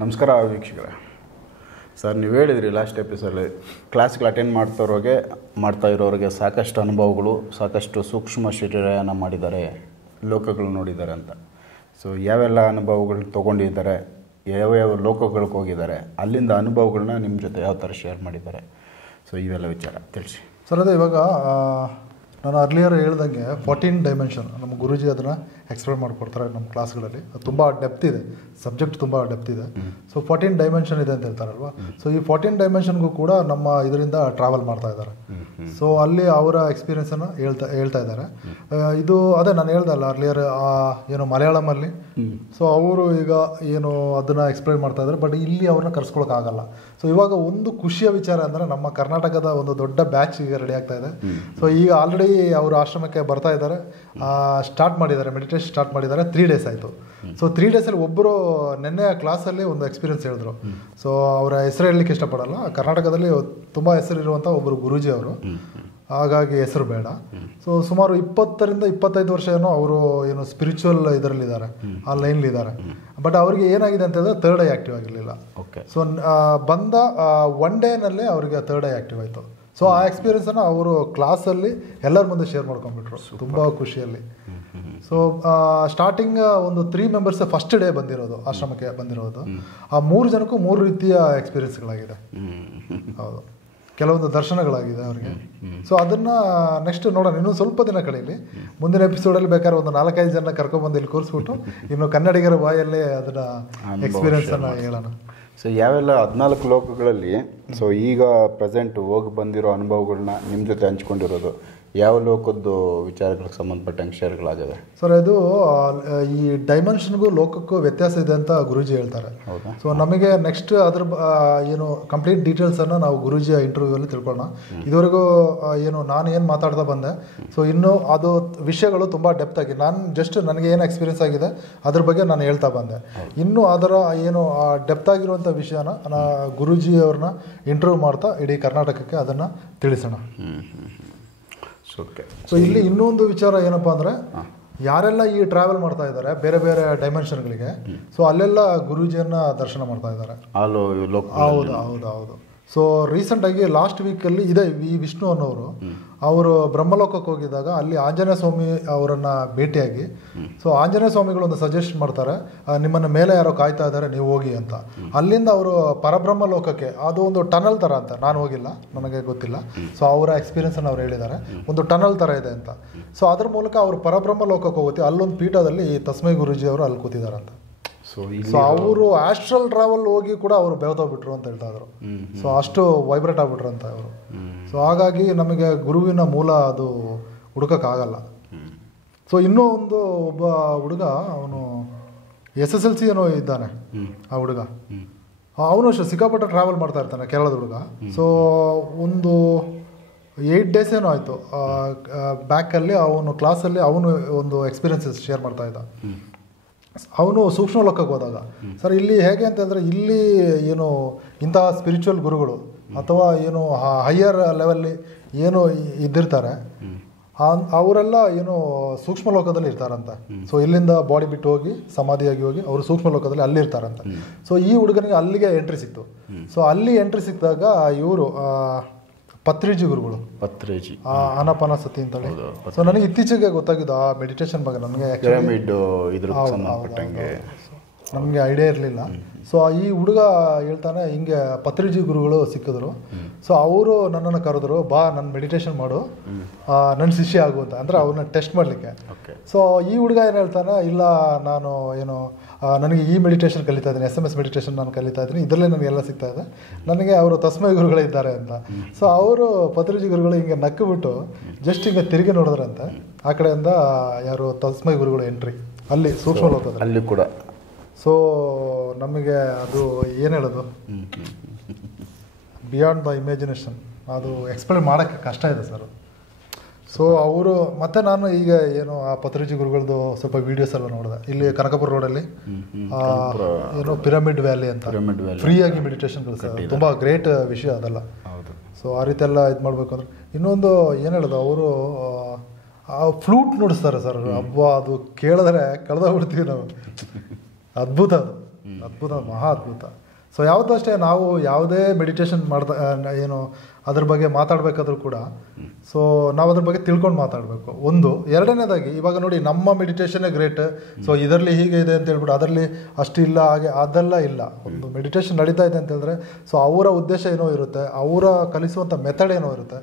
ನಮಸ್ಕಾರ ವೀಕ್ಷಕರೇ. ಸರ್, ನೀವು ಹೇಳಿದ್ರಿ ಲಾಸ್ಟ್ ಎಪಿಸೋಡಲ್ಲಿ ಕ್ಲಾಸ್ಗಳು ಅಟೆಂಡ್ ಮಾಡ್ತಾ ಇರೋರಿಗೆ ಸಾಕಷ್ಟು ಅನುಭವಗಳು, ಸಾಕಷ್ಟು ಸೂಕ್ಷ್ಮ ಶರೀರಯಾನ ಮಾಡಿದ್ದಾರೆ, ಲೋಕಗಳು ನೋಡಿದ್ದಾರೆ ಅಂತ. ಸೊ ಯಾವೆಲ್ಲ ಅನುಭವಗಳು ತೊಗೊಂಡಿದ್ದಾರೆ, ಯಾವ್ಯಾವ ಲೋಕಗಳಿಗೆ ಹೋಗಿದ್ದಾರೆ, ಅಲ್ಲಿಂದ ಅನುಭವಗಳನ್ನ ನಿಮ್ಮ ಜೊತೆ ಯಾವ ಥರ ಶೇರ್ ಮಾಡಿದ್ದಾರೆ, ಸೊ ಇವೆಲ್ಲ ವಿಚಾರ ತಿಳಿಸಿ ಸರ್. ಅದೇ ಇವಾಗ ನಾನು ಅರ್ಲಿಯರ್ ಹೇಳ್ದಂಗೆ 14 ಡೈಮೆನ್ಷನ್ ನಮ್ಮ ಗುರೂಜಿ ಅದನ್ನು ಎಕ್ಸ್ಪ್ಲೇನ್ ಮಾಡಿಕೊಡ್ತಾರೆ ನಮ್ಮ ಕ್ಲಾಸ್ಗಳಲ್ಲಿ. ಅದು ತುಂಬ ಡೆಪ್ತ್ ಇದೆ, ಸಬ್ಜೆಕ್ಟ್ ತುಂಬ ಡೆಪ್ತ್ ಇದೆ. ಸೊ 14 ಡೈಮೆನ್ಷನ್ ಇದೆ ಅಂತ ಹೇಳ್ತಾರಲ್ವ. ಸೊ ಈ 14 ಡೈಮೆನ್ಷನ್ಗೂ ಕೂಡ ನಮ್ಮ ಇದರಿಂದ ಟ್ರಾವೆಲ್ ಮಾಡ್ತಾ ಇದ್ದಾರೆ. ಸೊ ಅಲ್ಲಿ ಅವರ ಎಕ್ಸ್ಪೀರಿಯನ್ಸನ್ನು ಹೇಳ್ತಾ ಇದ್ದಾರೆ. ಇದು ಅದೇ ನಾನು ಹೇಳ್ದಲ್ಲ ಅರ್ಲಿಯರ್ ಏನು ಮಲಯಾಳಮಲ್ಲಿ. ಸೊ ಅವರು ಈಗ ಏನು ಅದನ್ನು ಎಕ್ಸ್ಪ್ಲೇನ್ ಮಾಡ್ತಾ ಇದ್ದಾರೆ. ಬಟ್ ಇಲ್ಲಿ ಅವ್ರನ್ನ ಕರ್ಸ್ಕೊಳಕ್ಕಾಗಲ್ಲ. ಸೊ ಇವಾಗ ಒಂದು ಖುಷಿಯ ವಿಚಾರ ಅಂದರೆ ನಮ್ಮ ಕರ್ನಾಟಕದ ಒಂದು ದೊಡ್ಡ ಬ್ಯಾಚ್ ಈಗ ರೆಡಿ ಆಗ್ತಾ ಇದೆ. ಸೊ ಈಗ ಆಲ್ರೆಡಿ ಅವರು ಆಶ್ರಮಕ್ಕೆ ಬರ್ತಾ ಇದ್ದಾರೆ, ಸ್ಟಾರ್ಟ್ ಮಾಡಿದ್ದಾರೆ, ಮೆಡಿಟೇಷನ್ ಸ್ಟಾರ್ಟ್ ಮಾಡಿದ್ದಾರೆ. 3 ಡೇಸ್ ಆಯಿತು. ಸೊ 3 ಡೇಸಲ್ಲಿ ಒಬ್ಬರು ನೆನ್ನೆ ಕ್ಲಾಸಲ್ಲಿ ಒಂದು ಎಕ್ಸ್ಪೀರಿಯನ್ಸ್ ಹೇಳಿದ್ರು. ಸೊ ಅವರ ಹೆಸರು ಹೇಳಲಿಕ್ಕೆ ಇಷ್ಟಪಡಲ್ಲ, ಕರ್ನಾಟಕದಲ್ಲಿ ತುಂಬ ಹೆಸರಿರುವಂಥ ಒಬ್ಬರು ಗುರೂಜಿ ಅವರು, ಹಾಗಾಗಿ ಹೆಸರು ಬೇಡ. ಸೊ ಸುಮಾರು 20ರಿಂದ 25 ವರ್ಷ ಏನೋ ಅವರು ಏನು ಸ್ಪಿರಿಚುವಲ್ ಇದರಲ್ಲಿದ್ದಾರೆ, ಆ ಲೈನ್ಲಿದ್ದಾರೆ. ಬಟ್ ಅವ್ರಿಗೆ ಏನಾಗಿದೆ ಅಂತಂದರೆ 3rd ಐ ಆ್ಯಕ್ಟಿವ್ ಆಗಿರಲಿಲ್ಲ. ಸೊ ಬಂದ 1 ಡೇನಲ್ಲೇ ಅವರಿಗೆ 3rd ಐ ಆ್ಯಕ್ಟಿವ್ ಆಯಿತು. ಸೊ ಆ ಎಕ್ಸ್ಪೀರಿಯನ್ಸನ್ನು ಅವರು ಕ್ಲಾಸಲ್ಲಿ ಎಲ್ಲರ ಮುಂದೆ ಶೇರ್ ಮಾಡ್ಕೊಂಡ್ಬಿಟ್ರು, ತುಂಬ ಖುಷಿಯಲ್ಲಿ. ಸೊ ಸ್ಟಾರ್ಟಿಂಗ್ ಒಂದು 3 ಮೆಂಬರ್ಸ್ ಫಸ್ಟ್ ಡೇ ಬಂದಿರೋದು, ಆಶ್ರಮಕ್ಕೆ ಬಂದಿರೋದು. ಆ 3 ಜನಕ್ಕೂ 3 ರೀತಿಯ ಎಕ್ಸ್ಪೀರಿಯನ್ಸ್ಗಳಾಗಿದೆ. ಹೌದು, ಕೆಲವೊಂದು ದರ್ಶನಗಳಾಗಿದೆ ಅವ್ರಿಗೆ. ಸೊ ಅದನ್ನು ನೆಕ್ಸ್ಟ್ ನೋಡೋಣ, ಇನ್ನೂ ಸ್ವಲ್ಪ ದಿನ ಕಳೀಲಿ. ಮುಂದಿನ ಎಪಿಸೋಡಲ್ಲಿ ಬೇಕಾದ್ರೆ ಒಂದು 4-5 ಜನ ಕರ್ಕೊಂಡ್ಬಂದು ಇಲ್ಲಿ ಕೂರಿಸ್ಬಿಟ್ಟು ಇನ್ನು ಕನ್ನಡಿಗರ ಬಾಯಲ್ಲೇ ಅದನ್ನು ಎಕ್ಸ್ಪೀರಿಯನ್ಸನ್ನು ಹೇಳೋಣ. ಸೊ ಯಾವೆಲ್ಲ 14 ಲೋಕಗಳಲ್ಲಿ ಸೊ ಈಗ ಪ್ರೆಸೆಂಟ್ ಹೋಗಿ ಬಂದಿರೋ ಅನುಭವಗಳನ್ನ ನಿಮ್ಮ ಜೊತೆ ಹಂಚ್ಕೊಂಡಿರೋದು, ಯಾವ ಲೋಕದ್ದು ವಿಚಾರಗಳಿಗೆ ಸಂಬಂಧಪಟ್ಟಂಗೆ ಶೇರ್ಗಳಾಗಿವೆ ಸರ್? ಇದು ಈ ಡೈಮೆನ್ಷನ್ಗೂ ಲೋಕಕ್ಕೂ ವ್ಯತ್ಯಾಸ ಇದೆ ಅಂತ ಗುರೂಜಿ ಹೇಳ್ತಾರೆ. ಸೊ ನಮಗೆ ನೆಕ್ಸ್ಟ್ ಅದ್ರ ಏನು ಕಂಪ್ಲೀಟ್ ಡೀಟೇಲ್ಸನ್ನು ನಾವು ಗುರೂಜಿಯ ಇಂಟರ್ವ್ಯೂವಲ್ಲಿ ತಿಳ್ಕೊಳ್ಳೋಣ. ಇದುವರೆಗೂ ನಾನು ಏನು ಮಾತಾಡ್ತಾ ಬಂದೆ, ಸೊ ಇನ್ನೂ ಅದು ವಿಷಯಗಳು ತುಂಬ ಡೆಪ್ತ್ ಆಗಿ ನಾನು ಜಸ್ಟ್ ನನಗೆ ಏನು ಎಕ್ಸ್ಪೀರಿಯನ್ಸ್ ಆಗಿದೆ ಅದ್ರ ಬಗ್ಗೆ ನಾನು ಹೇಳ್ತಾ ಬಂದೆ. ಇನ್ನೂ ಅದರ ಏನು ಡೆಪ್ತ್ ಆಗಿರುವಂಥ ವಿಷಯನ ಗುರೂಜಿಯವ್ರನ್ನ ಇಂಟರ್ವ್ಯೂ ಮಾಡ್ತಾ ಇಡೀ ಕರ್ನಾಟಕಕ್ಕೆ ಅದನ್ನು ತಿಳಿಸೋಣ. ಸೊ ಇಲ್ಲಿ ಇನ್ನೊಂದು ವಿಚಾರ ಏನಪ್ಪ ಅಂದರೆ, ಯಾರೆಲ್ಲ ಈ ಟ್ರಾವೆಲ್ ಮಾಡ್ತಾ ಇದ್ದಾರೆ ಬೇರೆ ಬೇರೆ ಡೈಮೆನ್ಷನ್ಗಳಿಗೆ, ಸೊ ಅಲ್ಲೆಲ್ಲ ಗುರೂಜಿಯನ್ನ ದರ್ಶನ ಮಾಡ್ತಾ ಇದ್ದಾರೆ. ಹೌದು ಹೌದು ಹೌದು. ಸೊ ರೀಸೆಂಟಾಗಿ ಲಾಸ್ಟ್ ವೀಕಲ್ಲಿ ಇದೆ ಈ ವಿಷ್ಣು ಅನ್ನೋರು, ಅವರು ಬ್ರಹ್ಮಲೋಕಕ್ಕೆ ಹೋಗಿದ್ದಾಗ ಅಲ್ಲಿ ಆಂಜನೇಯ ಸ್ವಾಮಿ ಅವರನ್ನು ಭೇಟಿಯಾಗಿ, ಸೊ ಆಂಜನೇಯ ಸ್ವಾಮಿಗಳು ಒಂದು ಸಜೆಸ್ಟ್ ಮಾಡ್ತಾರೆ, ನಿಮ್ಮನ್ನು ಮೇಲೆ ಯಾರೋ ಕಾಯ್ತಾ ಇದ್ದಾರೆ, ನೀವು ಹೋಗಿ ಅಂತ. ಅಲ್ಲಿಂದ ಅವರು ಪರಬ್ರಹ್ಮ ಲೋಕಕ್ಕೆ, ಅದು ಒಂದು ಟನಲ್ ಥರ ಅಂತ, ನಾನು ಹೋಗಿಲ್ಲ, ನನಗೆ ಗೊತ್ತಿಲ್ಲ. ಸೊ ಅವರ ಎಕ್ಸ್ಪೀರಿಯನ್ಸನ್ನು ಅವ್ರು ಹೇಳಿದ್ದಾರೆ, ಒಂದು ಟನಲ್ ಥರ ಇದೆ ಅಂತ. ಸೊ ಅದ್ರ ಮೂಲಕ ಅವರು ಪರಬ್ರಹ್ಮ ಲೋಕಕ್ಕೆ ಹೋಗುತ್ತೆ. ಅಲ್ಲೊಂದು ಪೀಠದಲ್ಲಿ ತಸ್ಮೈ ಗುರೂಜಿ ಅವರು ಅಲ್ಲಿ ಕೂತಿದ್ದಾರೆ ಅಂತ. ಸೊ ಅವರು ಆಸ್ಟ್ರಲ್ ಟ್ರಾವೆಲ್ ಹೋಗಿ ಕೂಡ ಅವರು ಬೆವತೋಗ್ಬಿಟ್ರು ಅಂತ ಹೇಳ್ತಾ ಇದ್ರು. ಸೊ ಅಷ್ಟು ವೈಬ್ರೇಟ್ ಆಗ್ಬಿಟ್ರು ಅಂತ ಅವರು. ಸೊ ಹಾಗಾಗಿ ನಮಗೆ ಗುರುವಿನ ಮೂಲ ಅದು ಹುಡುಕಕ್ಕಾಗಲ್ಲ. ಸೊ ಇನ್ನೂ ಒಬ್ಬ ಹುಡುಗ, ಅವನು SSLC ಏನೋ ಇದ್ದಾನೆ ಆ ಹುಡುಗ, ಅವನು ಅಷ್ಟು ಸಿಕ್ಕಾಪಟ್ಟೆ ಟ್ರಾವೆಲ್ ಮಾಡ್ತಾ ಇರ್ತಾನೆ, ಕೇರಳದ ಹುಡುಗ. ಸೊ ಒಂದು 8 ಡೇಸ್ ಏನೋ ಆಯಿತು ಬ್ಯಾಕಲ್ಲಿ ಅವನು ಕ್ಲಾಸಲ್ಲಿ ಅವನು ಒಂದು ಎಕ್ಸ್ಪೀರಿಯನ್ಸಸ್ ಶೇರ್ ಮಾಡ್ತಾ ಇದ್ದ. ಅವನು ಸೂಕ್ಷ್ಮ ಲೋಕಕ್ಕೆ ಹೋದಾಗ, ಸರ್ ಇಲ್ಲಿ ಹೇಗೆ ಅಂತಂದರೆ, ಇಲ್ಲಿ ಏನು ಇಂತಹ ಸ್ಪಿರಿಚುವಲ್ ಗುರುಗಳು ಅಥವಾ ಏನು ಹೈಯರ್ ಲೆವೆಲ್ಲಿ ಏನು ಇದ್ದಿರ್ತಾರೆ, ಅವರೆಲ್ಲ ಏನು ಸೂಕ್ಷ್ಮ ಲೋಕದಲ್ಲಿ ಇರ್ತಾರಂತ. ಸೊ ಇಲ್ಲಿಂದ ಬಾಡಿ ಬಿಟ್ಟು ಹೋಗಿ ಸಮಾಧಿಯಾಗಿ ಹೋಗಿ ಅವರು ಸೂಕ್ಷ್ಮ ಲೋಕದಲ್ಲಿ ಅಲ್ಲಿರ್ತಾರಂತ. ಸೊ ಈ ಹುಡುಗನಿಗೆ ಅಲ್ಲಿಗೆ ಎಂಟ್ರಿ ಸಿಕ್ತು. ಸೊ ಅಲ್ಲಿ ಎಂಟ್ರಿ ಸಿಕ್ಕಿದಾಗ ಇವರು ಪತ್ರಿಜಿ ಗುರುಗಳು, ಆನಾಪಾನಸತಿ ಅಂತೇಳಿ. ಸೊ ನನಗೆ ಇತ್ತೀಚೆಗೆ ಗೊತ್ತಾಗಿದ್ದು ಆ ಮೆಡಿಟೇಷನ್ ಬಗ್ಗೆ. ನನಗೆ ನಮಗೆ ಐಡಿಯಾ ಇರಲಿಲ್ಲ. ಸೊ ಈ ಹುಡುಗ ಹೇಳ್ತಾನೆ, ಹಿಂಗೆ ಪತ್ರಿಜಿ ಗುರುಗಳು ಸಿಕ್ಕಿದ್ರು. ಸೊ ಅವರು ನನ್ನನ್ನು ಕರೆದ್ರು, ಬಾ ನನ್ನ ಮೆಡಿಟೇಷನ್ ಮಾಡು, ನನ್ನ ಶಿಷ್ಯ ಆಗು ಅಂತ, ಅಂದರೆ ಅವ್ರನ್ನ ಟೆಸ್ಟ್ ಮಾಡಲಿಕ್ಕೆ. ಸೊ ಈ ಹುಡುಗ ಏನು ಹೇಳ್ತಾನೆ, ಇಲ್ಲ ನಾನು ಏನು ನನಗೆ ಈ ಮೆಡಿಟೇಷನ್ ಕಲಿತಾ ಇದ್ದೀನಿ, SMS ಮೆಡಿಟೇಷನ್ ನಾನು ಕಲಿತಾ ಇದ್ದೀನಿ, ಇದರಲ್ಲೇ ನನಗೆಲ್ಲ ಸಿಗ್ತಾ ಇದೆ, ನನಗೆ ಅವರು ತಸ್ಮೈ ಗುರುಗಳೇ ಇದ್ದಾರೆ ಅಂತ. ಸೊ ಅವರು ಪತ್ರಿಜಿ ಗುರುಗಳು ಹಿಂಗೆ ನಕ್ಕು ಬಿಟ್ಟು ಜಸ್ಟ್ ಹಿಂಗೆ ತಿರುಗಿ ನೋಡಿದ್ರಂತೆ. ಆ ಕಡೆಯಿಂದ ಯಾರು ತಸ್ಮೈ ಗುರುಗಳು ಎಂಟ್ರಿ ಅಲ್ಲಿ ಸೂಕ್ಷ್ಮ ಲೋಕದಲ್ಲಿ ಅಲ್ಲಿ ಕೂಡ. ಸೊ ನಮಗೆ ಅದು ಏನು ಹೇಳೋದು, ಬಿಯಾಂಡ್ ದ ಇಮ್ಯಾಜಿನೇಷನ್, ಅದು ಎಕ್ಸ್ಪ್ಲೇನ್ ಮಾಡೋಕ್ಕೆ ಕಷ್ಟ ಇದೆ ಸರ್. ಸೊ ಅವರು ಮತ್ತೆ ನಾನು ಈಗ ಏನು ಆ ಪತ್ರಿಜಿ ಗುರುಗಳದ್ದು ಸ್ವಲ್ಪ ವೀಡಿಯೋಸ್ ಎಲ್ಲ ನೋಡಿದೆ. ಇಲ್ಲಿ ಕನಕಪುರ ರೋಡಲ್ಲಿ ಏನು ಪಿರಮಿಡ್ ವ್ಯಾಲಿ ಅಂತ ಫ್ರೀಯಾಗಿ ಮೆಡಿಟೇಷನ್ಗಳು, ತುಂಬ ಗ್ರೇಟ್ ವಿಷಯ ಅದೆಲ್ಲ. ಸೊ ಆ ರೀತಿ ಎಲ್ಲ ಇದು ಮಾಡಬೇಕು ಅಂದ್ರೆ. ಇನ್ನೊಂದು ಏನು ಹೇಳೋದು, ಅವರು ಆ ಫ್ಲೂಟ್ ನುಡಿಸ್ತಾರೆ ಸರ್, ಹಬ್ಬ ಅದು ಕೇಳಿದ್ರೆ ಕಳೆದೋಗ್ಬಿಡ್ತೀವಿ ನಾವು. ಅದ್ಭುತ ಅದು. ಅದ್ಭುತ, ಮಹಾ ಅದ್ಭುತ. ಸೊ ಯಾವತ್ತೂ ಅಷ್ಟೇ ನಾವು ಯಾವುದೇ ಮೆಡಿಟೇಷನ್ ಏನು ಅದ್ರ ಬಗ್ಗೆ ಮಾತಾಡಬೇಕಾದ್ರೂ ಕೂಡ ಸೊ ನಾವು ಅದ್ರ ಬಗ್ಗೆ ತಿಳ್ಕೊಂಡು ಮಾತಾಡಬೇಕು. ಒಂದು. ಎರಡನೇದಾಗಿ ಇವಾಗ ನೋಡಿ ನಮ್ಮ ಮೆಡಿಟೇಷನ್ನೇ ಗ್ರೇಟ್, ಸೊ ಇದರಲ್ಲಿ ಹೀಗೆ ಇದೆ ಅಂತ ಹೇಳ್ಬಿಟ್ಟು ಅದರಲ್ಲಿ ಅಷ್ಟಿಲ್ಲ ಹಾಗೆ ಅದೆಲ್ಲ ಇಲ್ಲ. ಒಂದು ಮೆಡಿಟೇಷನ್ ನಡೀತಾ ಇದೆ ಅಂತ ಹೇಳಿದ್ರೆ ಸೊ ಅವರ ಉದ್ದೇಶ ಏನೋ ಇರುತ್ತೆ, ಅವರ ಕಲಿಸುವಂಥ ಮೆಥಡ್ ಏನೋ ಇರುತ್ತೆ.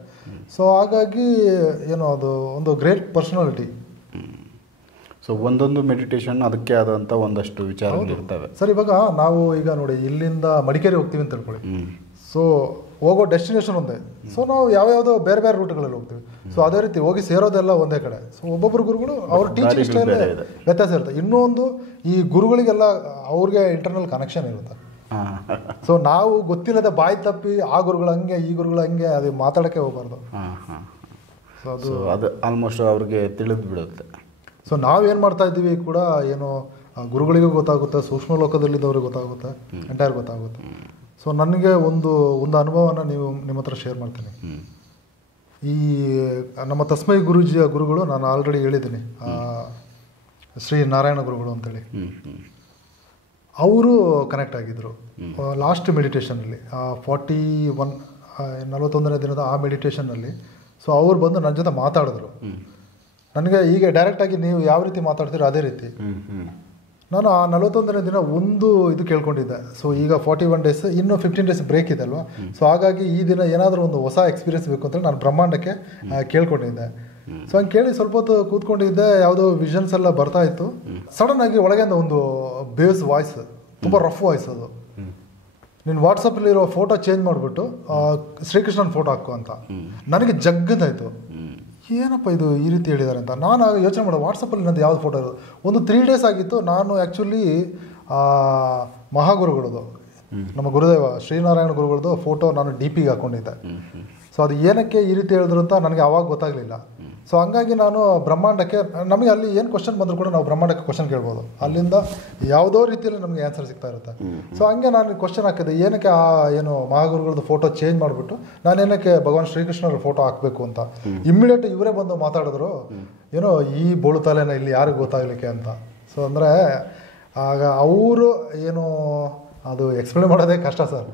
ಸೊ ಹಾಗಾಗಿ ಏನೋ ಅದು ಒಂದು ಗ್ರೇಟ್ ಪರ್ಸನಾಲಿಟಿ. ಸೊ ಒಂದೊಂದು ಮೆಡಿಟೇಷನ್ ಅದಕ್ಕೆ ಆದಂಥ ಒಂದಷ್ಟು ವಿಚಾರಗಳಿರ್ತವೆ ಸರ್. ಇವಾಗ ನಾವು ಈಗ ನೋಡಿ ಇಲ್ಲಿಂದ ಮಡಿಕೇರಿ ಹೋಗ್ತೀವಿ ಅಂತ ತಿಳ್ಕೊಳ್ಳಿ. ಸೊ ಹೋಗೋ ಡೆಸ್ಟಿನೇಷನ್ ಒಂದೇ. ಸೊ ನಾವು ಯಾವ್ಯಾವುದೋ ಬೇರೆ ಬೇರೆ ರೂಟ್ಗಳಲ್ಲಿ ಹೋಗ್ತೀವಿ. ಸೊ ಅದೇ ರೀತಿ ಹೋಗಿ ಸೇರೋದೆಲ್ಲ ಒಂದೇ ಕಡೆ. ಸೊ ಒಬ್ಬೊಬ್ಬರು ಗುರುಗಳು ಅವ್ರ ಟೀಚಿಂಗ್ ಸ್ಟೈಲ್ ವ್ಯತ್ಯಾಸ ಇರುತ್ತೆ. ಇನ್ನೊಂದು ಈ ಗುರುಗಳಿಗೆಲ್ಲ ಅವ್ರಿಗೆ ಇಂಟರ್ನಲ್ ಕನೆಕ್ಷನ್ ಇರುತ್ತೆ. ಸೊ ನಾವು ಗೊತ್ತಿಲ್ಲದ ಬಾಯಿ ತಪ್ಪಿ ಆ ಗುರುಗಳು ಹಂಗೆ ಈ ಗುರುಗಳು ಹಂಗೆ ಅದು ಮಾತಾಡೋಕ್ಕೆ ಹೋಗ್ಬಾರ್ದು. ಸೊ ಅದು ಆಲ್ಮೋಸ್ಟ್ ಅವ್ರಿಗೆ ತಿಳಿದು ಬಿಡುತ್ತೆ. ಸೊ ನಾವೇನು ಮಾಡ್ತಾ ಇದ್ದೀವಿ ಕೂಡ ಏನೋ ಗುರುಗಳಿಗೂ ಗೊತ್ತಾಗುತ್ತೆ, ಸೂಕ್ಷ್ಮ ಲೋಕದಲ್ಲಿದ್ದವ್ರಿಗೆ ಗೊತ್ತಾಗುತ್ತೆ, ಎಂಟೈರ್ ಗೊತ್ತಾಗುತ್ತೆ. ಸೊ ನನಗೆ ಒಂದು ಅನುಭವನ ನಿಮ್ಮ ಹತ್ರ ಶೇರ್ ಮಾಡ್ತೀನಿ. ಈ ನಮ್ಮ ತಸ್ಮೈ ಗುರೂಜಿಯ ಗುರುಗಳು ನಾನು ಆಲ್ರೆಡಿ ಹೇಳಿದ್ದೀನಿ, ಶ್ರೀ ನಾರಾಯಣ ಗುರುಗಳು ಅಂತೇಳಿ. ಅವರು ಕನೆಕ್ಟ್ ಆಗಿದ್ದರು ಲಾಸ್ಟ್ ಮೆಡಿಟೇಷನಲ್ಲಿ 41ನೇ ದಿನದ ಆ ಮೆಡಿಟೇಷನ್ನಲ್ಲಿ. ಸೊ ಅವ್ರು ಬಂದು ನನ್ನ ಜೊತೆ ಮಾತಾಡಿದ್ರು. ನನಗೆ ಈಗ ಡೈರೆಕ್ಟಾಗಿ ನೀವು ಯಾವ ರೀತಿ ಮಾತಾಡ್ತೀರೋ ಅದೇ ರೀತಿ ನಾನು ಆ 41ನೇ ದಿನ ಒಂದು ಇದು ಕೇಳ್ಕೊಂಡಿದ್ದೆ. ಸೊ ಈಗ 41 ಡೇಸ್, ಇನ್ನು 15 ಡೇಸ್ ಬ್ರೇಕ್ ಇದೆ ಅಲ್ವಾ. ಸೊ ಹಾಗಾಗಿ ಈ ದಿನ ಏನಾದರೂ ಒಂದು ಹೊಸ ಎಕ್ಸ್ಪೀರಿಯನ್ಸ್ ಬೇಕು ಅಂತೇಳಿ ನಾನು ಬ್ರಹ್ಮಾಂಡಕ್ಕೆ ಕೇಳ್ಕೊಂಡಿದ್ದೆ. ಸೊ ಹಂಗೆ ಕೇಳಿ ಸ್ವಲ್ಪ ಹೊತ್ತು ಕೂತ್ಕೊಂಡಿದ್ದೆ, ಯಾವುದೋ ವಿಷನ್ಸ್ ಎಲ್ಲ ಬರ್ತಾ ಇತ್ತು. ಸಡನ್ ಆಗಿ ಒಳಗಿಂದ ಒಂದು ಬೇಸ್ ವಾಯ್ಸ್, ತುಂಬ ರಫ್ ವಾಯ್ಸ್ ಅದು, ನೀನು ವಾಟ್ಸಪ್ಪಲ್ಲಿರೋ ಫೋಟೋ ಚೇಂಜ್ ಮಾಡಿಬಿಟ್ಟು ಶ್ರೀಕೃಷ್ಣನ ಫೋಟೋ ಹಾಕು ಅಂತ. ನನಗೆ ಜಗ್ಗದಾಯಿತು, ಏನಪ್ಪ ಇದು ಈ ರೀತಿ ಹೇಳಿದ್ದಾರೆ ಅಂತ. ನಾನು ಯೋಚನೆ ಮಾಡೋದು ವಾಟ್ಸಪ್ಪಲ್ಲಿ ನಂದು ಯಾವ್ದು ಫೋಟೋ ಇರೋದು. ಒಂದು 3 ಡೇಸ್ ಆಗಿತ್ತು. ನಾನು ಆ್ಯಕ್ಚುಲಿ ಮಹಾಗುರುಗಳದು, ನಮ್ಮ ಗುರುದೇವ ಶ್ರೀನಾರಾಯಣ ಗುರುಗಳದ್ದು ಫೋಟೋ ನಾನು DPಗೆ ಹಾಕ್ಕೊಂಡಿದ್ದೆ. ಸೊ ಅದು ಏನಕ್ಕೆ ಈ ರೀತಿ ಹೇಳಿದ್ರು ಅಂತ ನನಗೆ ಆವಾಗ ಗೊತ್ತಾಗಲಿಲ್ಲ. ಸೊ ಹಂಗಾಗಿ ನಾನು ಬ್ರಹ್ಮಾಂಡಕ್ಕೆ, ನಮಗೆ ಅಲ್ಲಿ ಏನು ಕ್ವಶನ್ ಬಂದರೂ ಕೂಡ ನಾವು ಬ್ರಹ್ಮಾಂಡಕ್ಕೆ ಕ್ವಶನ್ ಕೇಳ್ಬೋದು. ಅಲ್ಲಿಂದ ಯಾವುದೋ ರೀತಿಯಲ್ಲಿ ನಮಗೆ ಆನ್ಸರ್ ಸಿಗ್ತಾ ಇರುತ್ತೆ. ಸೊ ಹಂಗೆ ನಾನು ಕ್ವಶನ್ ಹಾಕಿದೆ, ಏನಕ್ಕೆ ಏನು ಮಹಾಗುರುಗಳದ್ದು ಫೋಟೋ ಚೇಂಜ್ ಮಾಡಿಬಿಟ್ಟು ನಾನು ಏನಕ್ಕೆ ಭಗವಾನ್ ಶ್ರೀಕೃಷ್ಣರ ಫೋಟೋ ಹಾಕಬೇಕು ಅಂತ. ಇಮ್ಮಿಡಿಯೇಟ್ ಇವರೇ ಬಂದು ಮಾತಾಡಿದ್ರು, ಏನೋ ಈ ಬೋಳು ತಲೆನ ಇಲ್ಲಿ ಯಾರಿಗೆ ಗೊತ್ತಾಗಲಿಕ್ಕೆ ಅಂತ. ಸೊ ಅಂದರೆ ಆಗ ಅವರು ಏನು ಅದು ಎಕ್ಸ್ಪ್ಲೇನ್ ಮಾಡೋದೇ ಕಷ್ಟ ಸರ್.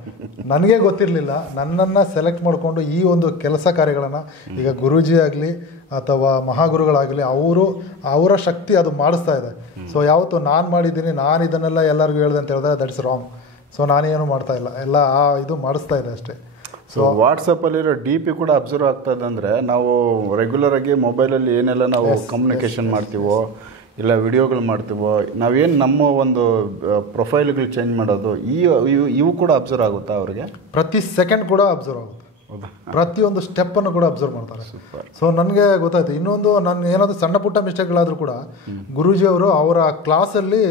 ನನಗೆ ಗೊತ್ತಿರಲಿಲ್ಲ. ನನ್ನನ್ನು ಸೆಲೆಕ್ಟ್ ಮಾಡಿಕೊಂಡು ಈ ಒಂದು ಕೆಲಸ ಕಾರ್ಯಗಳನ್ನು, ಈಗ ಗುರೂಜಿ ಆಗಲಿ ಅಥವಾ ಮಹಾಗುರುಗಳಾಗಲಿ, ಅವರ ಶಕ್ತಿ ಅದು ಮಾಡಿಸ್ತಾ ಇದೆ. ಸೊ ಯಾವತ್ತು ನಾನು ಮಾಡಿದ್ದೀನಿ, ನಾನು ಇದನ್ನೆಲ್ಲ ಎಲ್ಲರಿಗೂ ಹೇಳಿದೆ ಅಂತ ಹೇಳಿದ್ರೆ ದಟ್ಸ್ ರಾಂಗ್. ಸೊ ನಾನೇನು ಮಾಡ್ತಾ ಇಲ್ಲ, ಎಲ್ಲ ಇದು ಮಾಡಿಸ್ತಾ ಇದೆ ಅಷ್ಟೇ. ಸೊ ವಾಟ್ಸಪ್ಪಲ್ಲಿರೋ DP ಕೂಡ ಅಬ್ಸರ್ವ್ ಆಗ್ತದೆ. ಅಂದರೆ ನಾವು ರೆಗ್ಯುಲರಾಗಿ ಮೊಬೈಲಲ್ಲಿ ಏನೆಲ್ಲ ನಾವು ಕಮ್ಯುನಿಕೇಷನ್ ಮಾಡ್ತೀವೋ ಇಲ್ಲ ವಿಡಿಯೋಗಳು ಮಾಡ್ತೀವೋ, ನಾವೇನು ನಮ್ಮ ಒಂದು ಪ್ರೊಫೈಲ್ಗಳು ಚೇಂಜ್ ಮಾಡೋದು ಇವು ಕೂಡ ಅಬ್ಸರ್ವ್ ಆಗುತ್ತಾ ಅವ್ರಿಗೆ? ಪ್ರತಿ ಸೆಕೆಂಡ್ ಕೂಡ ಅಬ್ಸರ್ವ್ ಆಗುತ್ತೆ. ಪ್ರತಿಯೊಂದು ಸ್ಟೆಪ್ಪನ್ನು ಕೂಡ ಅಬ್ಸರ್ವ್ ಮಾಡ್ತಾರೆ. ಸೊ ನನಗೆ ಗೊತ್ತಾಯ್ತು. ಇನ್ನೊಂದು, ನಾನು ಏನಾದರೂ ಸಣ್ಣ ಪುಟ್ಟ ಮಿಸ್ಟೇಕ್ಗಳಾದರೂ ಕೂಡ ಗುರೂಜಿಯವರು ಅವರ ಕ್ಲಾಸಲ್ಲಿ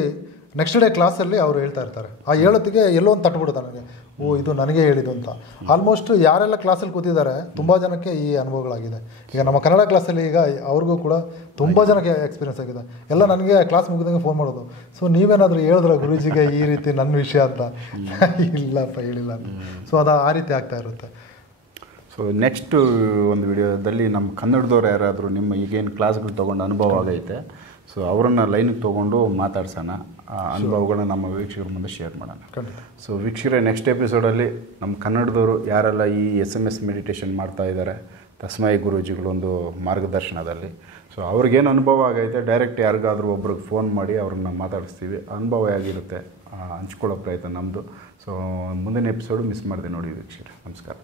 ನೆಕ್ಸ್ಟ್ ಡೇ ಕ್ಲಾಸಲ್ಲಿ ಅವರು ಹೇಳ್ತಾ ಇರ್ತಾರೆ. ಆ ಹೇಳೋತ್ತಿಗೆ ಎಲ್ಲೋ ಒಂದು ತಟ್ಬಿಡುತ್ತೆ ನನಗೆ, ಓ ಇದು ನನಗೆ ಹೇಳಿದ್ದು ಅಂತ. ಆಲ್ಮೋಸ್ಟ್ ಯಾರೆಲ್ಲ ಕ್ಲಾಸಲ್ಲಿ ಕೂತಿದ್ದಾರೆ ತುಂಬ ಜನಕ್ಕೆ ಈ ಅನುಭವಗಳಾಗಿದೆ. ಈಗ ನಮ್ಮ ಕನ್ನಡ ಕ್ಲಾಸಲ್ಲಿ ಈಗ ಅವ್ರಿಗೂ ಕೂಡ ತುಂಬ ಜನಕ್ಕೆ ಎಕ್ಸ್ಪೀರಿಯನ್ಸ್ ಆಗಿದೆ. ಎಲ್ಲ ನನಗೆ ಕ್ಲಾಸ್ ಮುಗಿದಂಗೆ ಫೋನ್ ಮಾಡೋದು, ಸೊ ನೀವೇನಾದರೂ ಹೇಳಿದ್ರೆ ಗುರೂಜಿಗೆ ಈ ರೀತಿ ನನ್ನ ವಿಷಯ ಅಂತ. ಇಲ್ಲಪ್ಪ ಹೇಳಿಲ್ಲ ಅಂತ. ಸೊ ಅದು ಆ ರೀತಿ ಆಗ್ತಾ ಇರುತ್ತೆ. ಸೊ ನೆಕ್ಸ್ಟ್ ಒಂದು ವಿಡಿಯೋದಲ್ಲಿ ನಮ್ಮ ಕನ್ನಡದವ್ರು ಯಾರಾದರೂ ನಿಮ್ಮ ಈಗೇನು ಕ್ಲಾಸ್ಗಳು ತೊಗೊಂಡು ಅನುಭವ ಆಗೈತೆ, ಸೊ ಅವರನ್ನು ಲೈನಿಗೆ ತೊಗೊಂಡು ಮಾತಾಡ್ಸೋಣ, ಆ ಅನುಭವಗಳನ್ನ ನಮ್ಮ ವೀಕ್ಷಕರ ಮುಂದೆ ಶೇರ್ ಮಾಡೋಣ. ಸೊ ವೀಕ್ಷಕರೇ, ನೆಕ್ಸ್ಟ್ ಎಪಿಸೋಡಲ್ಲಿ ನಮ್ಮ ಕನ್ನಡದವರು ಯಾರೆಲ್ಲ ಈ SMS ಮೆಡಿಟೇಷನ್ ಮಾಡ್ತಾ ಇದ್ದಾರೆ ತಸ್ಮೈ ಗುರೂಜಿಗಳೊಂದು ಮಾರ್ಗದರ್ಶನದಲ್ಲಿ, ಸೊ ಅವ್ರಿಗೇನು ಅನುಭವ ಆಗೈತೆ ಡೈರೆಕ್ಟ್ ಯಾರಿಗಾದರೂ ಒಬ್ರಿಗೆ ಫೋನ್ ಮಾಡಿ ಅವ್ರನ್ನ ಮಾತಾಡಿಸ್ತೀವಿ. ಅನುಭವ ಆಗಿರುತ್ತೆ ಹಂಚ್ಕೊಳ್ಳೋ ಪ್ರಯತ್ನ ನಮ್ಮದು. ಸೊ ಮುಂದಿನ ಎಪಿಸೋಡು ಮಿಸ್ ಮಾಡಿದೆ ನೋಡಿ ವೀಕ್ಷಕರೇ. ನಮಸ್ಕಾರ.